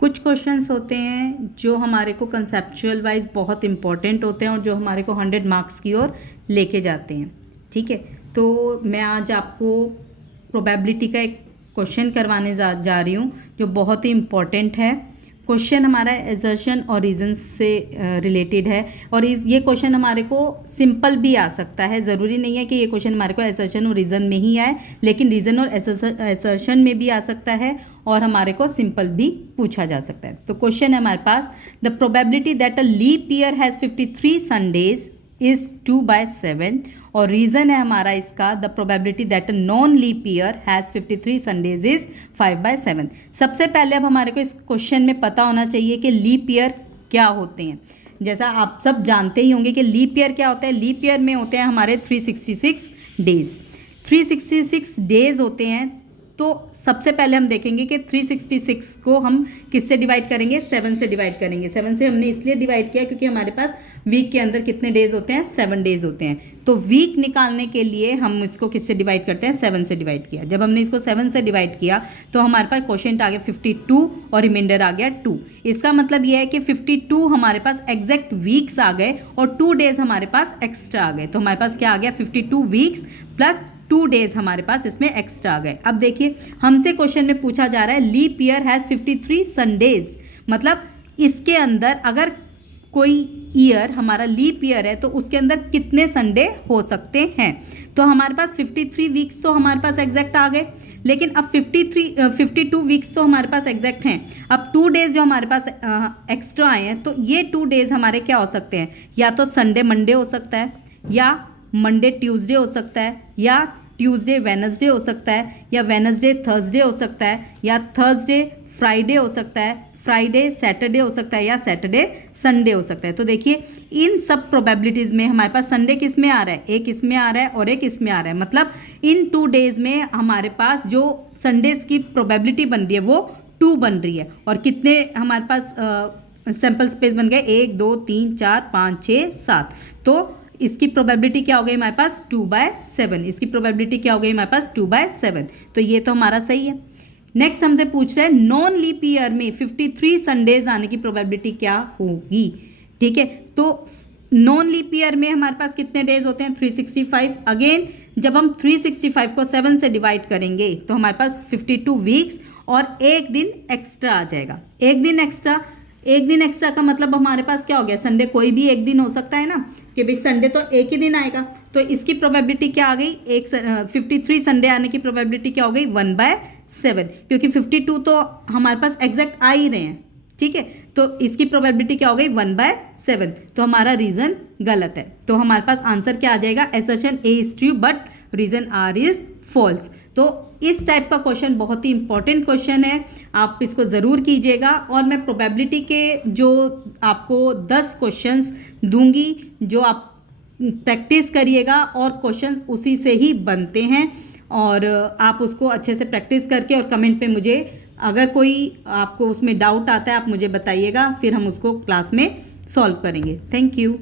कुछ क्वेश्चंस होते हैं जो हमारे को कंसेप्चुअल वाइज बहुत इंपॉर्टेंट होते हैं और जो हमारे को 100 मार्क्स की ओर लेके जाते हैं। ठीक है, तो मैं आज आपको प्रोबेबिलिटी का एक क्वेश्चन करवाने जा रही हूँ जो बहुत ही इम्पॉर्टेंट है। क्वेश्चन हमारा एजर्शन और रीजन से रिलेटेड है और ये क्वेश्चन हमारे को सिंपल भी आ सकता है। ज़रूरी नहीं है कि ये क्वेश्चन हमारे को एसर्शन और रीज़न में ही आए, लेकिन रीज़न और एसर्शन में भी आ सकता है और हमारे को सिंपल भी पूछा जा सकता है। तो क्वेश्चन है हमारे पास, the probability that a leap year has 53 Sundays is 2/7 और रीज़न है हमारा इसका, the probability that a non leap year has 53 Sundays is 5/7। सबसे पहले अब हमारे को इस क्वेश्चन में पता होना चाहिए कि लीप ईयर क्या होते हैं। जैसा आप सब जानते ही होंगे कि लीप ईयर क्या होता है। लीप ईयर में होते हैं हमारे 366 डेज। 366 डेज होते हैं, तो सबसे पहले हम देखेंगे कि 366 को हम किससे डिवाइड करेंगे, 7 से डिवाइड करेंगे। 7 से हमने इसलिए डिवाइड किया क्योंकि हमारे पास वीक के अंदर कितने डेज होते हैं, 7 डेज होते हैं। तो वीक निकालने के लिए हम इसको किससे डिवाइड करते हैं, 7 से डिवाइड किया। जब हमने इसको 7 से डिवाइड किया तो हमारे पास क्वोशिएंट आ गया 52 और रिमाइंडर आ गया 2। इसका मतलब यह है कि 52 हमारे पास एग्जैक्ट वीक्स आ गए और 2 डेज हमारे पास एक्स्ट्रा आ गए। तो हमारे पास क्या आ गया, 52 वीक्स प्लस 2 डेज हमारे पास इसमें एक्स्ट्रा आ गए। अब देखिए, हमसे क्वेश्चन में पूछा जा रहा है लीप ईयर हैज़ 53 संडेज, मतलब इसके अंदर अगर कोई ईयर हमारा लीप ईयर है तो उसके अंदर कितने संडे हो सकते हैं। तो हमारे पास 53 वीक्स तो हमारे पास एग्जैक्ट आ गए, लेकिन अब 52 वीक्स तो हमारे पास एग्जैक्ट हैं। अब 2 डेज जो हमारे पास एक्स्ट्रा आए हैं, तो ये 2 डेज हमारे क्या हो सकते हैं, या तो संडे मंडे हो सकता है, या मंडे ट्यूसडे हो सकता है, या ट्यूसडे वेनसडे हो सकता है, या वेनसडे थर्सडे हो सकता है, या थर्सडे फ्राइडे हो सकता है, फ्राइडे सैटरडे हो सकता है, या सैटरडे संडे हो सकता है। तो देखिए, इन सब प्रोबेबिलिटीज़ में हमारे पास संडे किस में आ रहा है, एक इसमें आ रहा है और एक इसमें आ रहा है। मतलब इन 2 डेज में हमारे पास जो संडेज की प्रोबेबिलिटी बन रही है वो 2 बन रही है। और कितने हमारे पास सैम्पल स्पेस बन गए, 1 2 3 4 5 6 7। तो इसकी प्रोबेबिलिटी क्या हो गई हमारे पास, 2/7। इसकी प्रोबेबिलिटी क्या हो गई हमारे पास, 2/7। तो ये तो हमारा सही है। नेक्स्ट हमसे पूछ रहे हैं नॉन लीप ईयर में 53 संडेज आने की प्रोबेबिलिटी क्या होगी। ठीक है, तो नॉन लीप ईयर में हमारे पास कितने डेज होते हैं, 365। अगेन जब हम 365 को 7 से डिवाइड करेंगे तो हमारे पास 52 वीक्स और एक दिन एक्स्ट्रा आ जाएगा। एक दिन एक्स्ट्रा का मतलब हमारे पास क्या हो गया, संडे कोई भी एक दिन हो सकता है ना, कि भाई संडे तो एक ही दिन आएगा। तो इसकी प्रोबेबिलिटी क्या आ गई, 53 संडे आने की प्रोबेबिलिटी क्या हो गई, 1/7, क्योंकि 52 तो हमारे पास एग्जैक्ट आ ही रहे हैं। ठीक है, तो इसकी प्रोबेबिलिटी क्या हो गई, 1/7। तो हमारा रीज़न गलत है। तो हमारे पास आंसर क्या आ जाएगा, assertion A is true but reason R is false. तो इस टाइप का क्वेश्चन बहुत ही इंपॉर्टेंट क्वेश्चन है, आप इसको ज़रूर कीजिएगा। और मैं प्रोबेबिलिटी के जो आपको 10 क्वेश्चंस दूंगी जो आप प्रैक्टिस करिएगा और क्वेश्चंस उसी से ही बनते हैं। और आप उसको अच्छे से प्रैक्टिस करके और कमेंट पे मुझे अगर कोई आपको उसमें डाउट आता है आप मुझे बताइएगा, फिर हम उसको क्लास में सॉल्व करेंगे। Thank you.